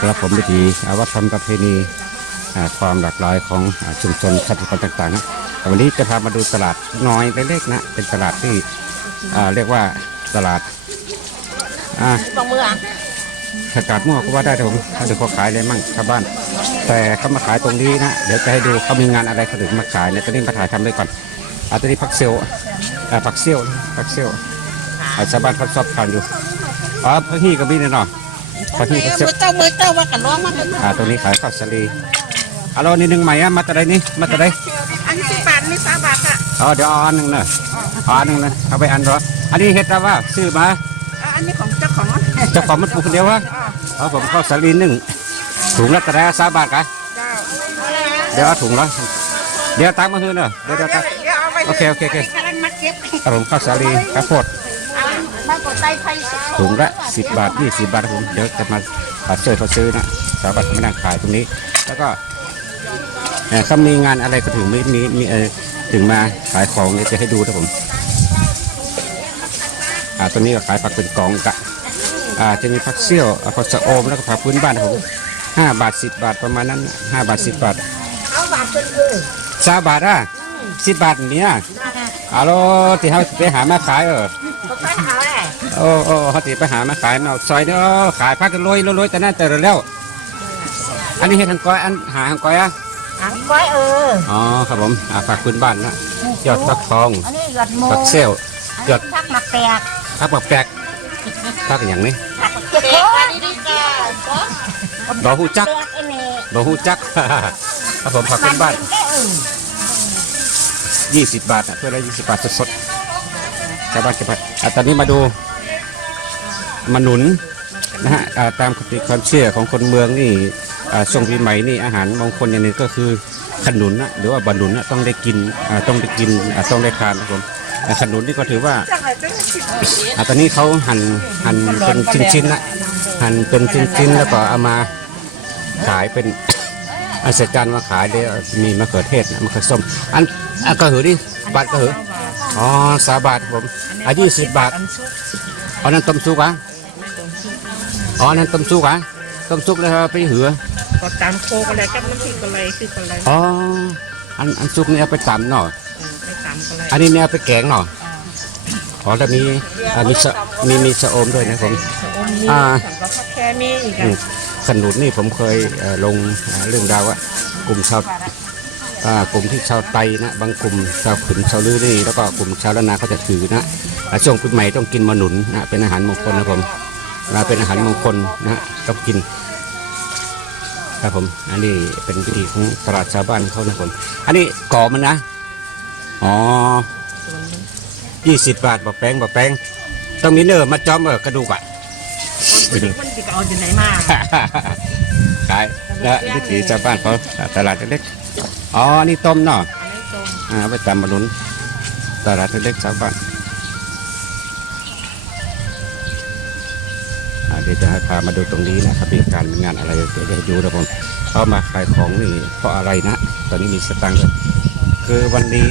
ครับผมวิถีอ่าวัฒนธรรมประเพณีอ่าความหลากหลายของอ่าชุมชนชาติพันธุ์ต่างๆนะแต่วันนี้จะพามาดูตลาดน้อยเล็กๆนะเป็นตลาดที่อ่าเรียกว่าตลาดอ่าตรงเมืองสกัดมั่วก็ว่าได้แต่ผมเขาจะเขาขายอะไรมั่งชาวบ้าน แต่เขามาขายตรงนี้นะเดี๋ยวจะให้ดูเขามีงานอะไรเขาถึงมาขายเนี่ยตอนนี้มาถ่ายทำเลยก่อนอาตอนนี้พักเซลอ่าพักเซลพักเซลอ่าชาวบ้านเขาชอบทานอยู่ อ๋อพักที่ก็มีแน่นอนพักที่พักเซลมือเจ้ามือเจ้าว่ากันร้องมากันอ่าตรงนี้ขายข้าวสาลีฮัลโหลนี่หนึ่งใหม่อะมาแต่ใดนี่มาแต่ใดอันนี้สิบบาทนี่สามบาทอะอ๋อเดี๋ยวเอาอันหนึ่งเนอะเอาอันหนึ่งนะเอาไปอันเหรออันนี้เฮ็ดแล้วว่าซื้อมาอันนี้ของเจ้าของเจ้าของมันปลูกคนเดียววะอ๋อผมข้าวสาลีหนึ่งถุงละแต่ละสามบาทกะเจ้าเดี๋ยวเอาถุงละเดี๋ยวตังค์มาคืนเนอะเดี๋ยวเดี๋ยวตังค์เดี๋ยวเอาไปโอเคโอเคโอเคกำลังมาเก็บครับผมข้าวสาลีข้าวโพด มากดไตไทยถุงละสิบบาทยี่สิบบาทครับผมเดี๋ยวจะมาอ่าช่วยเขาซื้อนะสาวบ้านเขามานั่งขายตรงนี้ แล้วก็เออเขามีงานอะไรก็ถึงมีมีมีเออถึงมาขายของเดี๋ยจะให้ดูนะผมอ่าตัวนี้ก็ขายผักเป็นกองกะอ่าจะมีผักเซี่ยวผักสะโอมแล้วก็ผักพื้นบ้านผมห้าบาทสิบบาทประมาณนั้นห้าบาทสิบบาทเอาบาทเป็นคือสาบาทอะสิบบาทเนี่ยฮัลโหลที่เขาไปหามาขายเออ ไปหาแหละโอ้โอ้เขาติไปหามาขายเนาะซอยเนาะขายพักกันรวยรวยแต่นั่นแต่แล้วอันนี้เห็ดทางก้อยอันหาทางก้อยอะหางก้อยเอออ๋อครับผมอ่าฝากพื้นบ้านนะยอดฟักทองอันนี้หยอดโมฟักเซลหยอดพักหมักแตกพักปักแปลกพักอย่างนี้เจ็ดโคอันนี้ดีจ้าดอกหูจักแตกไอ้นี่ดอกหูจักครับผมฝากพื้นบ้านแก้เออ20บาทนะเพื่อละ20บาทสดๆ ชาวบ้านชาวบ้านอะตอนนี้มาดูมาหนุนนะฮะอ่าตามคติความเชื่อของคนเมืองนี่อ่าช่วงปีใหม่นี่อาหารมงคลอย่างหนึงก็คือขนุนนะหรือว่าบะหนุนนะต้องได้กินอ่าต้องได้กินอ่าต้องได้ทานนะครับผมอ่าขนุนนี่ก็ถือว่าอ่าตอนนี้เขาหั่นหั่นเป็นชิ้นๆนะหั่นเป็นชิ้นๆแล้วก็เอามาขายเป็นอันเสร็จการมาขายเดี๋ยวมีมะเขือเทศนะมะเขือส้มอันอันกระหือดิบาทกระหืออ๋อสาบาทผม อายุสิบบาทอ๋อนั่นต้มซุกอะอ๋อนั่นต้มซุกอะต้มซุกแล้วเอาไปหือก็ตามโคกันเลยกับน้ำพริกกันเลยคือกันเลยอ๋ออันอันซุปนี่เอาไปตำเนาะไปตามกันเลยอันนี้เนี่ยเอาไปแกงเนาะอ๋อแล้วมีอ่ามีสะมีมีสะอมด้วยนะผมอมมีอ่าสังกัดแค่มีอีกอือะมขนุนนี่ผมเคยเอ่อลงอ่าเรื่องราวว่ากลุ่มชาวอ่า กลุ่มที่ชาวไตนะ บางกลุ่มชาวขุนชาวลือนี่แล้วก็กลุ่มชาวละนาเขาจะถือนะอ่าช่วงปีใหม่ต้องกินมะหนุนนะเป็นอาหารมงคลนะผมนะเป็นอาหารมงคลนะฮะต้องกินครับผม อันนี้เป็นพิธีของตลาดชาวบ้านเขานะผม อันนี้ก่อมันนะ อ๋อยี่สิบบาทบะแป้งบะแป้งต้องมีเนื้อมาจอมเออกระดูกอะมันจะเอาอยู่ไหนมาขายและวิถีชาวบ้านเขาตลาดเล็ก ๆอ๋อนี่ต้มเนาะอันนี้ตรงอ่าเอาไปตำมาหนุนตลาดเล็กๆชาวบ้านอ่าเดี๋ยวจะให้พามาดูตรงนี้นะครับมีการมีงานอะไรเดี๋ยวจะให้ดูนะผมเขามาขายของนี่เพราะอะไรนะ ตอนนี้มีสตังค์ด้วยคือวันนี้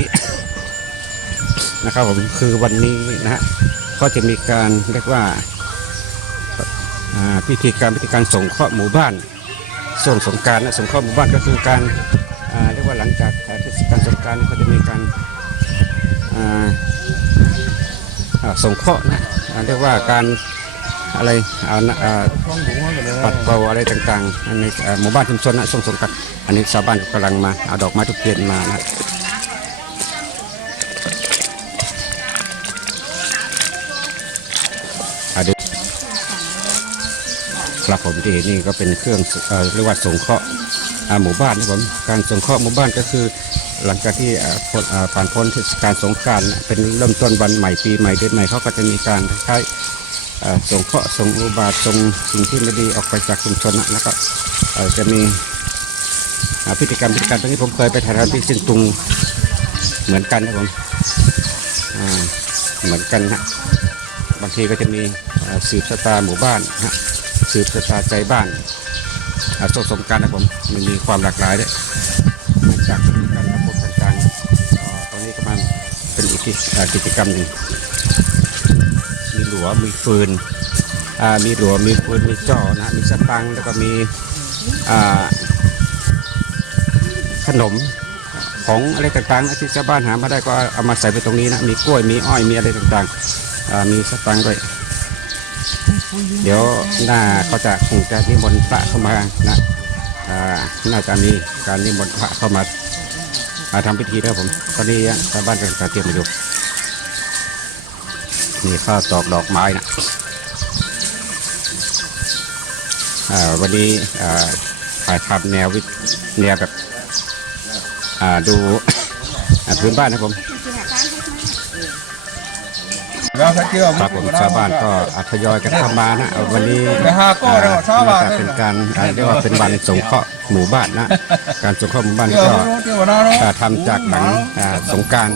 นะครับผมคือวันนี้นะฮะก็จะมีการเรียกว่าอ่าพิธีการพิธีการส่งเคราะห์หมู่บ้านส่งสงกรารนะส่งเคราะห์หมู่บ้านก็คือการอ่า เรียกว่าหลังจากเทศกาลสงการเขาจะมีการส่งเคราะห์นะเรียกว่าการอะไรเอาปัดเป่าอะไรต่างๆในหมู่บ้านชุมชนนะส่งสงกรารอันนี้ชาวบ้านกำลังมาเอาดอกไม้ทุกเทียนมานะเดี๋ยวครับผมที่เห็นนี่ก็เป็นเครื่องเรียกว่าสงเคราะห์ หมู่บ้านนะผมการสงเคราะห์หมู่บ้านก็คือ หลังจากที่ผ่านพ้นเทศกาลสงการเป็นเริ่มต้นวันใหม่ปีใหม่เดือนใหม่เขาก็จะมีการคล้ายสงเคราะห์สงอุบาทสงสิ่งที่ไม่ดีออกไปจากชุมชนนะแล้วก็จะมีอ่าพิธีกรรมพิธีการตรงนี้ผมเคยไปถ่ายทำที่เชียงตุงเหมือนกันนะผมเหมือนกันนะบางทีก็จะมีสืบชะตาหมู่บ้านนะสืบชะตาใจบ้าน อาโซสงการนะผมมันมีความหลากหลายด้วยมาจากกิจกรรระบบต่างๆตรงนี้ก็มันเป็นอีกกิจกรรมหนึ่งมีหลัวมีฟืนมีหลวมีปืนมีจ่อนะมีสตังแล้วก็มีขนมของอะไรต่างๆนะที่ชาวบ้านหามาได้ก็เอามาใส่ไปตรงนี้นะมีกล้วยมีอ้อยมีอะไรต่างๆมีสตังด้วย เดี๋ยวหน้าเขาจะคงจะนิมนต์พระเข้ามานะน่าจะมีการนิมนต์พระเข้ามามาทำพิธีนะครับผมตอนนี้ชาวบ้านกำลังเตรียมมาอยู่มีข้าวตอกดอกไม้นะวันนี้อ่าถ่ายทำแนววิแนวแบบดูพื้นบ้านนะผม เราถ้าเชื่อครับผมชาวบ้านก็อะทยอยกันเข้ามานะวันนี้ไปห้าก้อแล้วชาวบ้านน่จะเป็นการอ่าเรียกว่าเป็นวันสงเคราะห์หมู่บ้านนะการสงเคราะห์หมู่บ้านเชื่อก็เชื่อวันนั้นเนาะอ่าทำจากหลังอ่าสงกราร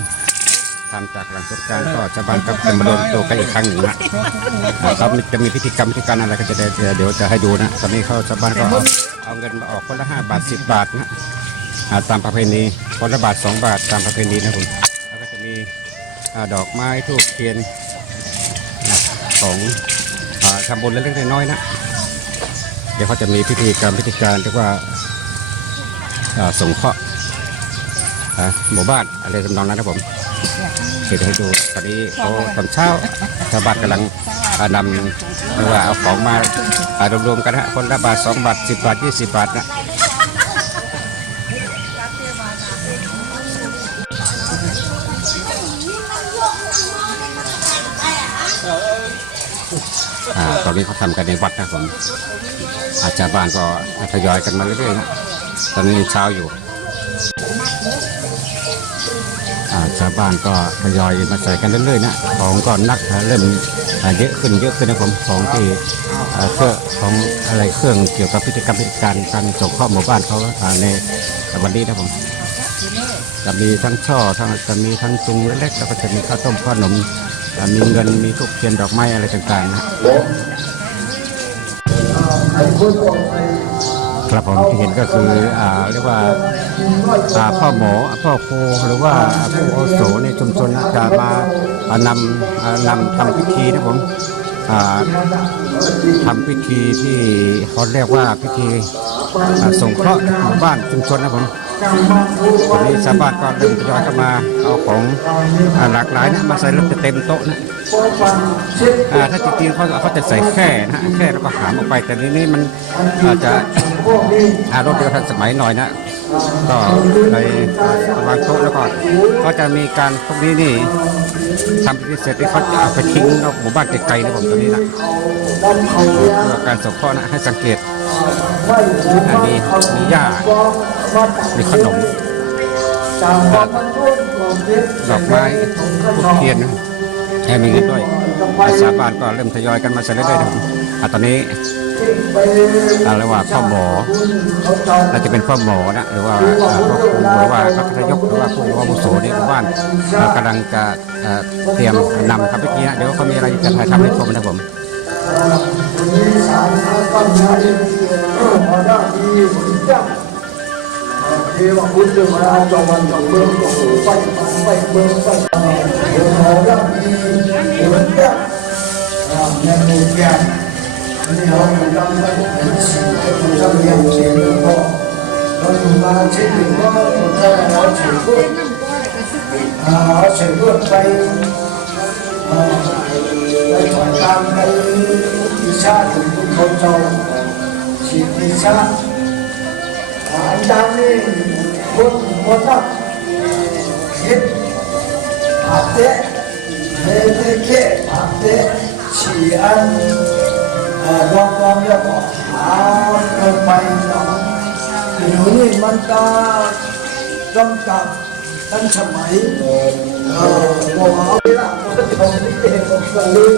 ทำจากหลังสงกรารก็ชาวบ้านก็จะมารวมตัวกันอีกครั้งหนึ่งนะอ่าเขาจะมีพิธีกรรมพิธีการอะไรก็จะได้เดี๋ยวจะให้ดูนะตอนนี้เขาชาวบ้านก็เอาเอาเงินมาออกคนละห้าบาทสิบบาทนะอ่าตามประเพณีคนละบาทสองบาทตามประเพณีนะผมแล้วก็จะมีอ่าดอกไม้ทูบเทียน ของอาทำบุญเล็กๆน้อยๆนะ เดี๋ยวเขาจะมีพิธีกรรมพิธีการเรียกว่าอ่าสงเคราะห์หมู่บ้านอะไรทำนองนั้นนะผมเดี๋ยวจให้ดูตอนนี้เขาตอนเช้าชาวบ้านกำลังนำเรียกว่าเอาของมาอ่ารวมๆกันฮะคนละบาทสองบาทสิบบาทยี่สิบบาทนะ อ่าตอนนี้เขาทำกันในวัดนะผมอาจารย์บ้านก็ทยอยกันมาเรื่อยๆนะตอนนี้ยังเช้าอยู่อาชาวบ้านก็ทยอยมาใส่กันเรื่อยๆนะของก็นักเริ่มเยอะขึ้นเยอะขึ้นนะผมของที่เครื่องของอะไรเครื่องเกี่ยวกับพิธีกรรมพิธีการการส่งข้าหมู่บ้านเขาในวันนี้นะผมจะมีทั้งช่อทั้งจะมีทั้งตุงเล็กๆแล้วก็จะมีข้าวต้มข้าวหนมอ่า มีเงินมีทุกเทียนดอกไม้อะไรต่างๆนะครับผมที่เห็นก็คืออ่าเรียกว่าอ่าพ่อหมอพ่อครูหรือว่าผู้อาวุโสในชุมชนจะมานำนำทำพิธีนะผม ทำพิธีที่เขาเรียกว่าพิธีอ่าสงเคราะห์หมู่บ้านชุมชนนะผมวันนี้ชาวบ้านก็เริ่มทยอยเข้ามาเอาของหลากหลายนะมาใส่รถจะเต็มโต๊ะนะถ้าจริงๆเขาเขาจะใส่แค่นะแค่แล้วก็หามออกไปแต่นี้นี่มันอาจจะอารถเดียวทันสมัยหน่อยนะ ก็ในวางโต๊ะแล้วก็ก็จะมีการพวกนี้นี่ทำพิเสร็จที่เขาจะเอาไปทิ้งนอกหมู่บ้านไกลๆนะผมตรงนี้นะการสงเคราะห์นะให้สังเกตอันนี้มีหญ้ามีขนมดอกไม้ทูบเทียนนะแค่มีเงินด้วยอาชาบานก็เริ่มทยอยกันมาใส่เรื่อยๆนะ อะตอนนี้อะไรว่าพ่อหมอน่าจะเป็นพ่อหมอนะหรือว่าพ่อครูหรือว่าพระทยกหรือว่าผู้อาวุโสในหมู่บ้านกำลังจะเตรียมนำทำพิธีนะเดี๋ยวเขามีอะไรจะถ่ายทำให้ชมนะผมเทวบุญเดือมาจงวันจงเมืองจงไปไปเมืองไปเดือมาดังดีเหมือนกันในหมู่แก่ อันนี้เราอยู่ดังไปเป็นสิ่งที่เราเรียนเขียนก็เราอยู่มาเช่นนี้ก็เราเราเฉยพูดอ่าเฉยพูดไปอ่าไปถอ ลองลองเลือกออกขาลงไปสองอยู่นี่มันก็จ้องกับท่านสมัยเออบอกเอาไปะก็ชมนี่เองผมก็ลืม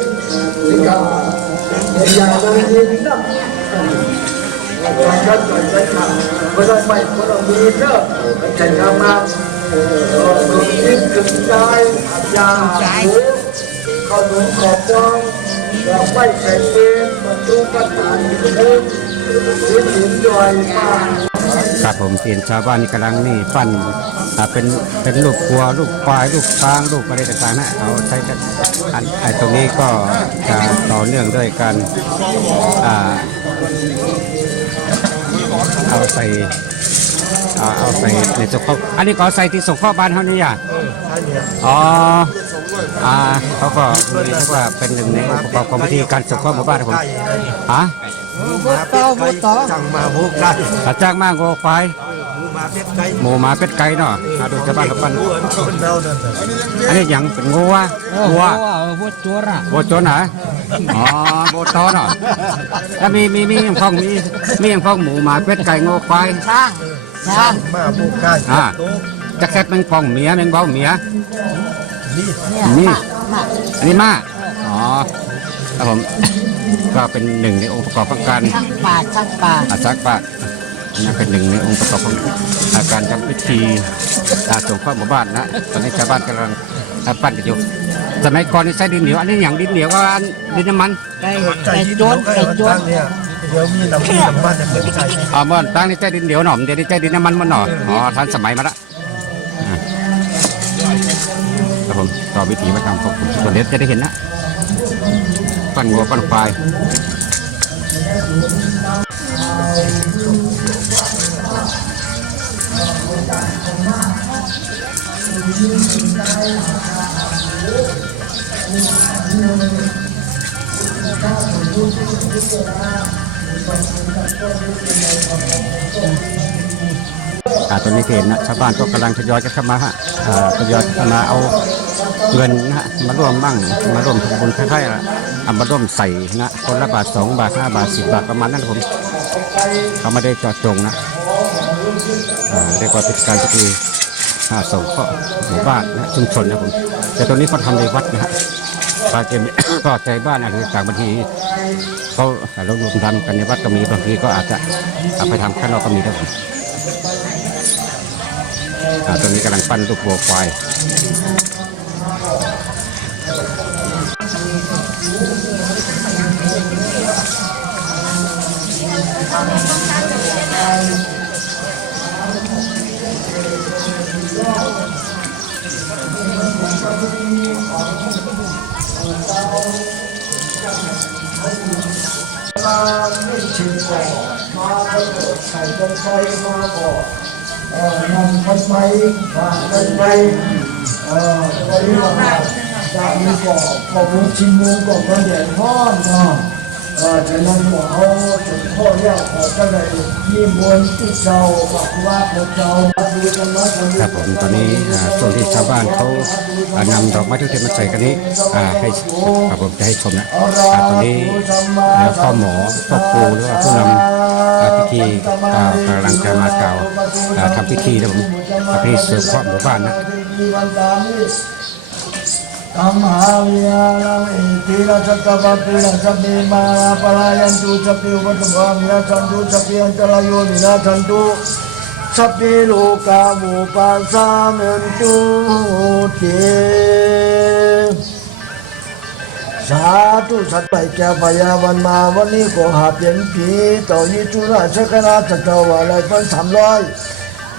นี่ก็อย่างนั้นนี่นะมันก็จดไปทำก็ต้องไปก็ต้องมีเนอะมันจะทำมาเออถึงใจอาบยาหูเขาหนุนขอบวาง เราไม่ใส่เป็นบรรจุปัญหาที่คุณคิดถึงจ่อยมาครับผมเห็นชาวบ้านกำลังนี่ปั้นอ่าเป็นเป็นลูกวัวลูกควายลูกช้างลูกอะไรต่างๆนะเอาใช้กันอันไอ้ตรงนี้ก็จะต่อเนื่องด้วยการอ่าเอาใส่อ่าเอาใส่ในสงเคราะห์อันนี้ก็ใส่ที่สงเคราะห์บ้านเขานี่อะอ๋อ อ่าเขาก็มีเรียกว่าเป็นหนึ่งในองค์ประกอบของพิธีการสงเคราะห์หมู่บ้านครับผมฮะจังมาบุกได้อาจ้างมากกว่าควายมาเพชรไก่หมูหมาเป็ดไก่เนาะอ่าโดยชาวบ้านกับปั้นอ้วนคนเรานั่นอันนี้หยังเป็นงูวะวัววัวจวระวัวโจนเหรออ๋อวัวตอเนาะแล้วมีมีมีอย่างพ้องมีมีอย่างพ้องหมูหมาเป็ดไก่งูควายช้างช้างมาบุกได้อ่าจะแคทแมงป่องเมียแมงเบ้าเมีย นี่นี่ มาอันนี้มาอ๋อครับผม ก็เป็นหนึ่งในองค์ประกอบของการช่างป่าช่างป่าอาซักปะอันนี้เป็นหนึ่งในองค์ประกอบของอาการทำพิธีอาสงเคราะห์หมู่บ้านนะตอนนี้ชาวบ้านกำลังปั้นกันอยู่สมัยก่อนนี่ใช้ดินเหนียว อันนี้อย่างดินเหนียวก็อันดินน้ำมันไก่ไก่ไก่ที่จวนไก่ไก่จวนเนี่ยเดี๋ยวมีน้ำมีน้ำมันจะเป็นไก่ อ่าเมื่อตั้งนี่ใช้ดินเหนียวหน่อมเดี๋ยวนี้ใช้ดินน้ำมันมันหน่ออ๋อทันสมัยมาละ ครับวิถีประจำของผมส่วนเดี๋ยวจะได้เห็นนะปั้นวัวปั้นควายอาตอนนี้เห็นนะชาวบ้านก็กำลังทยอยกันเข้ามาฮะทยอยเข้ามาเอา เงินนะมาร่วมมั่งมาร่วมทำบุญคล้ายๆละเอามาร่วมใส่นะคนละบาทสองบาทห้าบาทสิบบาทประมาณนั้นผมเขาไม่ได้จอดจงนะเรียกว่าเป็นการพิธีอ่าส่งเข้าหมู่บ้านนะชุมชนนะผมแต่ตรงนี้เขาทำในวัดนะฮะปาเจมก็ใจบ้านอะไรต่างบางทีเขาเรารวมทำกันในวัดก็มีบางทีก็อาจจะเอาไปทำข้างนอกก็มีครับผมตอนนี้กำลังปั้นลูกวัวควาย ครับผมตอนนี้อ่าช่วงที่ชาวบ้านเขาอ่านำดอกไม้ทุกเทียนมาใส่กันนี้ว่าให้ครับผมจะให้ชมนะอ่าตอนนี้อ่าพ่อหม อพ่อครูหรือว่าผู้นำอ่าพิธีกล่าวกำลังจะมากล่าวอ่าทำพิธีนะผมอ่าพิธีเสริมเคราะห์หมู่บ้านนะตัมหาวิหารังอิติระสัตตะปิระสัพเพมาราปลายันตุสัพเพวัตถะมิระสันตุสัพเพอันตรายโยนินาทันตุ สัพเพโลกาโมปัสสานันตุเตสาธุสัตว์ไปแก่พยาวันมาวันนี้ขอหาเปลี่ยนผีต่อยิจุราชกราชเจ้าวาอะไรเป็นสามร้อย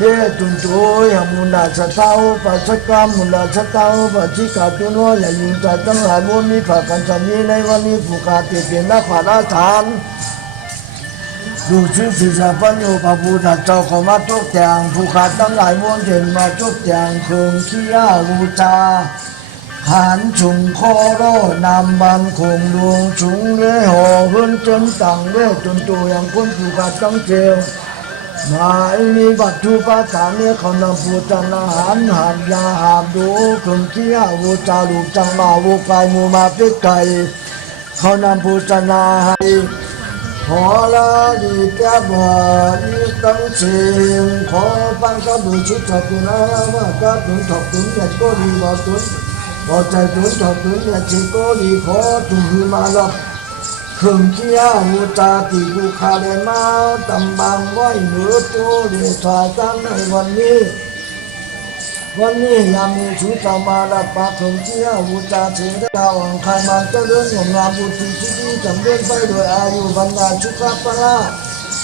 นึ่งคำก็ฟังถึงมือตันวันดีพิธีวันตัวยามกลางนาเป็นเป็นบ้านสงโคโลนามบันคงลงชุงเนื้อเดียวหออื่นจงตังเดตุนตุยมุนาสะเท้าปัสสกามุนาสะเท้าปัจจิกาตุโนอย่ายิงใจตั้งหลายมุนีผักกันสันนี้ในวันนี้ผู้ขาติเป็นนักขวาราฐานดูชื่อสิสาปัญโยพระพุทธเจ้าขมาจุกแจงผู้ขาดตั้งหลายมวลเห็นมาจุกแจงเคืองขี้ยาบูชาหานชุงโคโรนำบันคงดวงชุงเล่ห่อเฮือนจนตังเล่จนตัวอย่างคนผู้ขาดตั้งเจียว มาอินิบัตถุปัฏฐานเนี่ยเขานำปูจันาหารหามยาหามดูคุมขี้อาวูจาลูกจังมาวูกายมูมาป็ดไก่เขานำปูจันาหารขอลาดีแก้บาอีตั้งเสียงขอปังกระบุชุดถักตุนาว่ากระตุนถกตุนเนี่ยก็ดีบ่ตุนบ่ใจตุนถกตุนเนี่ยชีก็ดีขอตุนมาลับ ขึงเขี้ยวหูตาตีกูขาได้มาตำบังไว้เหนือตัวเรียถายตั้งในวันนี้วันนี้ยามมีชุดตามาดับปากขึงเขี้ยวหูตาเถือดาวังคารมาเจริญงามงามบุตรีที่ดีจำเริญไปโดยอายุบรรดาชุกขปละ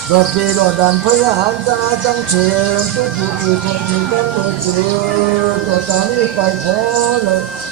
โดดเปโดดดันพยาหันตาจังเชิญทุกผู้ที่คนที่กันตัวเจือตัวตอนนี้ไปพอเลยบางชุดเจ้าต้องเชียกินอะไรว่าจะเทวาบุตรว่าลาจวันจงนู้นต้องเชียมาพังก็ตาบุขาจะต่อวันนี้จูโอมจันตาปุระทิมายังติสาภเกวิทิมาทิตุสัพพภาวนาบุติตุสาเทวะกนีสัพพบุตนาหารังปริพุนจันตั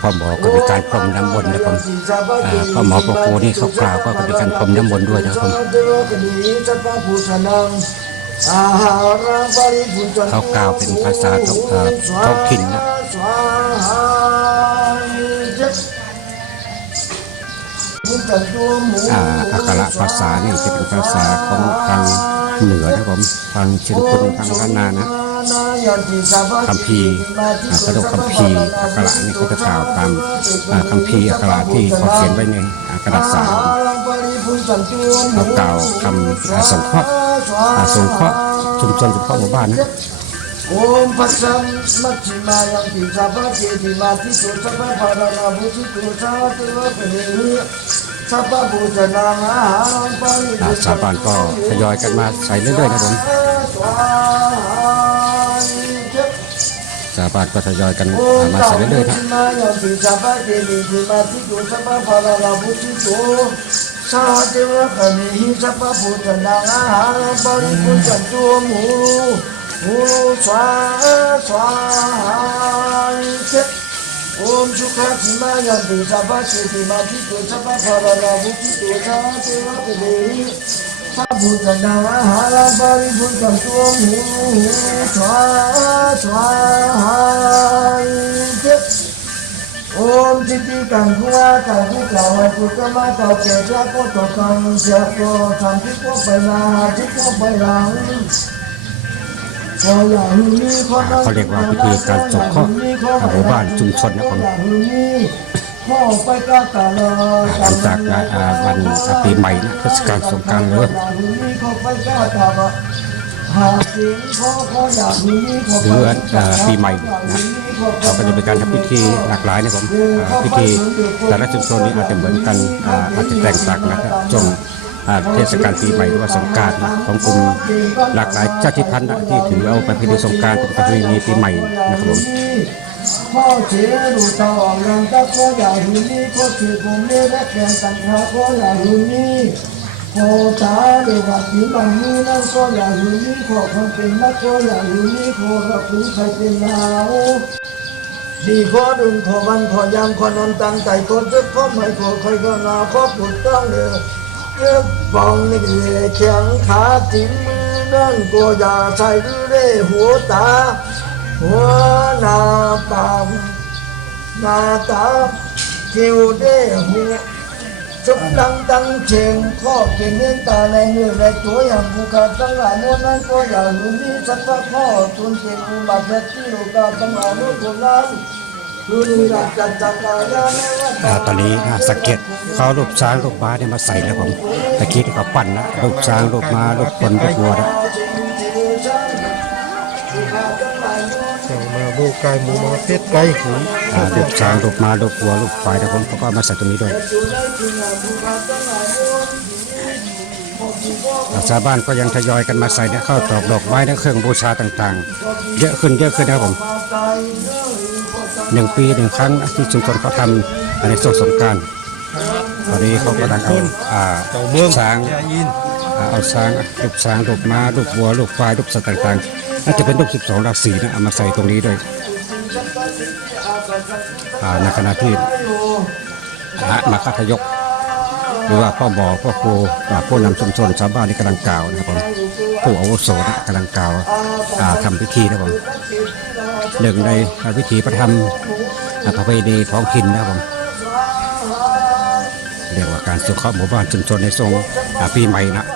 พ่อหมอก็มีการพรมน้ำมนต์นะผมอ่าพ่อหมอปกโพนี่เขากล่าวก็มีการพรมน้ำมนต์ด้วยนะครับผมเขากล่าวเป็นภาษาท้องเอ่อท้องถิ่นนะอาอักขระภาษานี่จะเป็นภาษาของทางเหนือนะครับผมทางเชียงคุณทางล้านนานะ คัมภีร์อ่ากระดกคัมภีร์อักขระนี่เขาจะกล่าวตามคัมภีร์อักขระที่เขาเขียนไว้ในกระดาษสารเขากล่าวคำสงเคราะห์สงเคราะห์ชุมชนสงเคราะห์หมู่บ้านนะโอมปัสสัมมัชฌิมายังติสัพพะเจติมาทิสุสัพพะภารานาบุติตุสาตุวะเปรสัพพะบูชนาอาหารปาริอ่าชาวบ้านก็ทยอยกันมาใส่เรื่อยๆนะผม ชาวบ้านก็ทยอยกันโออ่ามมาตัใส่งเรื่อยๆมันะชฌิมายังติสัพพะเจติมาทิสุสัพพะภารานาบุติตุสาตุวะเปริสัพพะบูชนาอาหารปริพุทธันตุหมูหมูสวาสวาเจ็ดโอมสุขัติมายันตุสัพพะเสติมาทิตุสัพพะภารานาบุติตุสัพพะเทวะเปเรสั พพุทธนาหาราปริพุทธันตุหูสวาสวาหาเจโอมจิติกังคุวากังคุกาวะกุตมะเตาเกจาโกโตกังเสียโกทำทิโกไปนาทิโกไปลังเขาเรียกว่าพิธีการสงเคราะห์หมู่บ้านชุมชนนะผมพ่ อไปกาตาลอหลังจากวันปีใหม่นะเทศกาลสงกรานต์เลยหรือปีใหม่นะเราก็จะเป็นการทำพิธีหลากหลายนะผมอ่าพิธีแต่ละชุมชนนี้อาจจะเหมือนกันอาจจะแตกต่างนะครับช่วงเทศกาลปีใหม่หรือว่าสงกรารของกลุ่มหลากหลายชาติพันธุ์ที่ถือเอาไประเพณีสงกรารเป็นประเพณีปีใหม่นะครับผม พ่อเชื่อดูตาออกยังตาพ่ออยากมีพ่อถือผมเลี้ยงแก่ตันหาพ่อยากมีพ่อตาเดี๋ยวว่าถึงบางนี้นั่นก็อยากมีพ่อคนเป็นนักก็อยากมีพ่อรับรู้ใครเป็นเราดีขอดึงขอวันขอยามขอนอนตั้งใจคนจะขอไม่ขอใครก็นาขอปุดต้องเดือเย็บฟองนี่เลยแข็งขาจิ้มมือนั่นก็อย่าใช้ดื้อเร่หัวตา หัวนาปากหน้าตาคิวเด้หัวจุดดังดังเชียงข้อเก่งเนตาในเนื้อในตัวอย่างผู้ขาดทั้งหลายโน่นนั้นก็อย่าลืมนี้สักพักพ่อตุนเก่งอุบัติเหตุที่โลกาทั้งหลายโน่นคนนั้นตอนนี้สังเกตเขารูปช้างรูปม้าเนี่ยมาใส่แล้วผมตะกี้ที่เขาปั้นนะรูปช้างรูปม้ารูปคนรูปวัวนะ ดูกายหมูมาเพชรไก่หูอ่ารูปช้างรูม้ารูวัวรูปควายนะผมเขาก็เอามาใส่ตรงนี้ด้วยอาชาวบ้านก็ยังทยอยกันมาใส่เนี่ยเข้าตอกดอกไม้และเครื่องบูชาต่างๆ เยอะขึ้นเยอะขึ้นนะครับผมหนึ่งปีหนึ่งครั้งที่ชุมชนเขาทำในช่วงสงการตอนนี้เขากำลังเอาอ่าช้างเอาช้างรูช้างรูม้ารูวัวรูปควายรูสัตว์ต่างๆ น่าจะเป็นรูป12 ราศีนะเอามาใส่ตรงนี้ด้วยอาในขณะที่พระมคทายก หรือว่าพ่อหมอพ่อครูผู้นำชุมชนชาวบ้านนี่กำลังกล่าวนะครับผมผู้อาวุโสนะกำลังกล่าวอ่าทำพิธีนะครับผมหนึ่งในพิธีประทำอ่าประเพณีท้องถิ่นนะครับผมเรียกว่าการสุขหมู่บ้านชุมชนในทรงปีใหม่นะ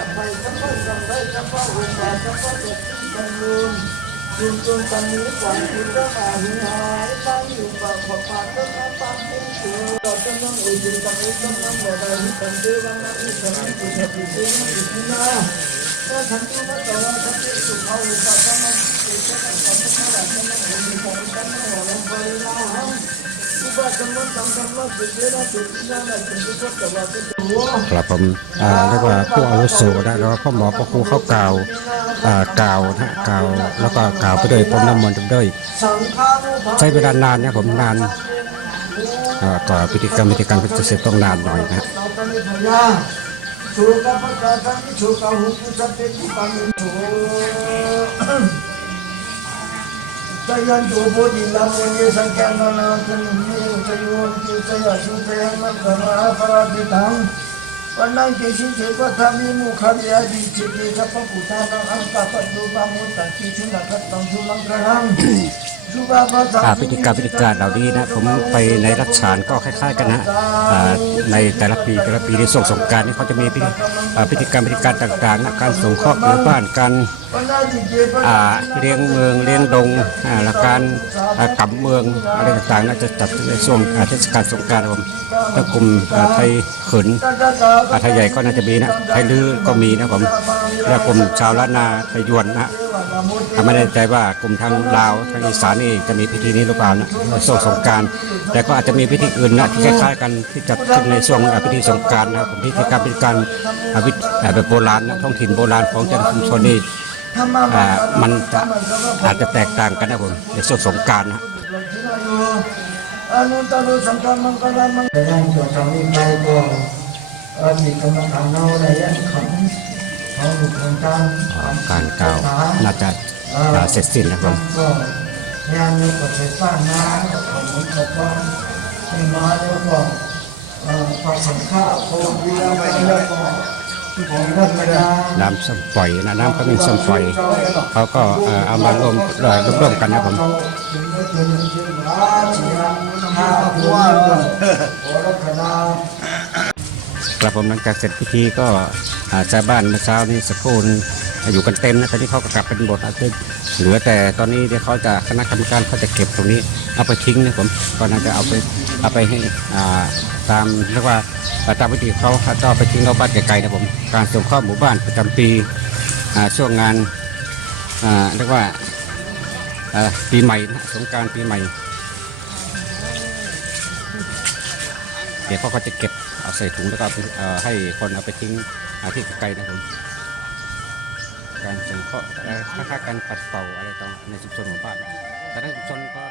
นจุนจุนตันนี้กว่าคุณก็มาหิหายไปอยู่ปากปากปากก็มาปากเป็นเสือเราจะนั่งอุจินตังอุจนั่งบ่ได้ที่ตันเดวังนั่งอุจนั่งอุจปิเสนังอุจินาถ้าฉันรู้ว่าแต่ว่าฉันจะสุขเอาอุปสมันอุจนั่งขอทุกข์มาแล้ฉันนั่งอุจิของฉันนั่หัวลงไปแล้วอุปาสมันตังธรรมะสุเจนะสุจินานะฉันรู้ว่าแต่ว่าฉันจะรู้ ครับผมอ่าเรียกว่าผู้อาวุโสนะแล้วก็พ่อหมอพ่อครูเข้ากล่าวอ่ากล่าวนะฮะกล่าวแล้วก็กล่าวไปด้วยพรมน้ำมนต์ไปด้วยใช้เวลานานนะผมนานอ่ากว่าพิธีกรรมพิธีการก็จะเสร็จต้องนานหน่อยนะฮะสุขปัจจาทังสุขหุปุสัพเพติปังโตจยันตุโพธิลามเยสังแกนานาตันเยจโยติจยสุเตนะกนาปราติตังวันนั้นเกชิเทปทามิมุขริยาดิจิเตจัปปุตานังอังกาปตุปามุตตัง กิชุนักตังสุมังกรังสุภา พิธีการมพิธีการเหล่านี้นะผมไปในรัชฉานก็คล้ายๆกันนะในแต่ละปีแต่ละปีในช่งสงการนี่เขาจะมีพิธีการมพิธีการต่างๆนะการส่งเคราะห์หมู่บ้านการเลี้ยงเมืองเลี้ยงดงและการอ่ากำเมืองอะไรต่างๆน่าจะจัดในช่วงอ่าเทศกาลสงการผมแล้วกลุ่มไทยเขินอ่าไทยใหญ่ก็น่าจะมีนะไทยลื้อก็มีนะผมแล้วกลุ่มชาวล้านนาไทยยวนนะ ไม่แน่ใจว่ากลุ่มทางลาวทางอีสานนี่จะมีพิธีนี้หรือเปล่านะช่วงสงการแต่ก็อาจจะมีพิธีอื่นนะที่คล้ายๆกันที่จัดขึ้นในช่วงพิธีสงการนะครับพิธีการพิธีการอาวิอ่าแบบโบราณนะท้องถิ่นโบราณของจังหวัดชุมชนนี่มันจะอาจจะแตกต่างกันนะผมในช่วงสงการนะอนุตตรสังฆมังคลามังได้ตัวทำให้ไปก็มีกรรมฐานเอาได้ยันขันเขาหลุดทาง การการกล่าวน่าจะอ่าเสร็จสิ้นนะผมก็งานนี้ก็ไปสร้างน้ำของมันก็ต้องให้มาแล้วก็เอ่อความสังฆะโควิลาไปแล้วก็ของธรรมดาน้ำส้มปล่อยนะน้ำขมิ้นส้มปล่อยเขาก็เอ่อเอามารวมเอ่อร่วมๆกันนะผม ครับผมหลังจากเสร็จพิธีก็ชาวบ้านเมื่อเช้านี้สักครู่อยู่กันเต็มนะตอนนี้เขาก็กลับเป็นบทอาทิตย์เหลือแต่ตอนนี้เดี๋ยวเขาจะคณะกรรมการเขาจะเก็บตรงนี้เอาไปทิ้งนะผมก็น่าจะเอาไปเอาไปให้ตามเรียกว่าตามวิธีเขาเขาจะเอาไปทิ้งนอกบ้านไกลๆนะผมการส่งข้อหมู่บ้านประจำปีช่วงงานเรียกว่าปีใหม่นะสงการปีใหม่ เดี๋ยวเขาก็จะเก็บ เอาใส่ถุงแล้วก็ให้คนเอาไปทิ้งที่ไกลนะครับการสงเคราะห์คล้ายๆการปัดเป่าอะไรต่างในชุมชนหมู่บ้านแต่ในชุมชนก็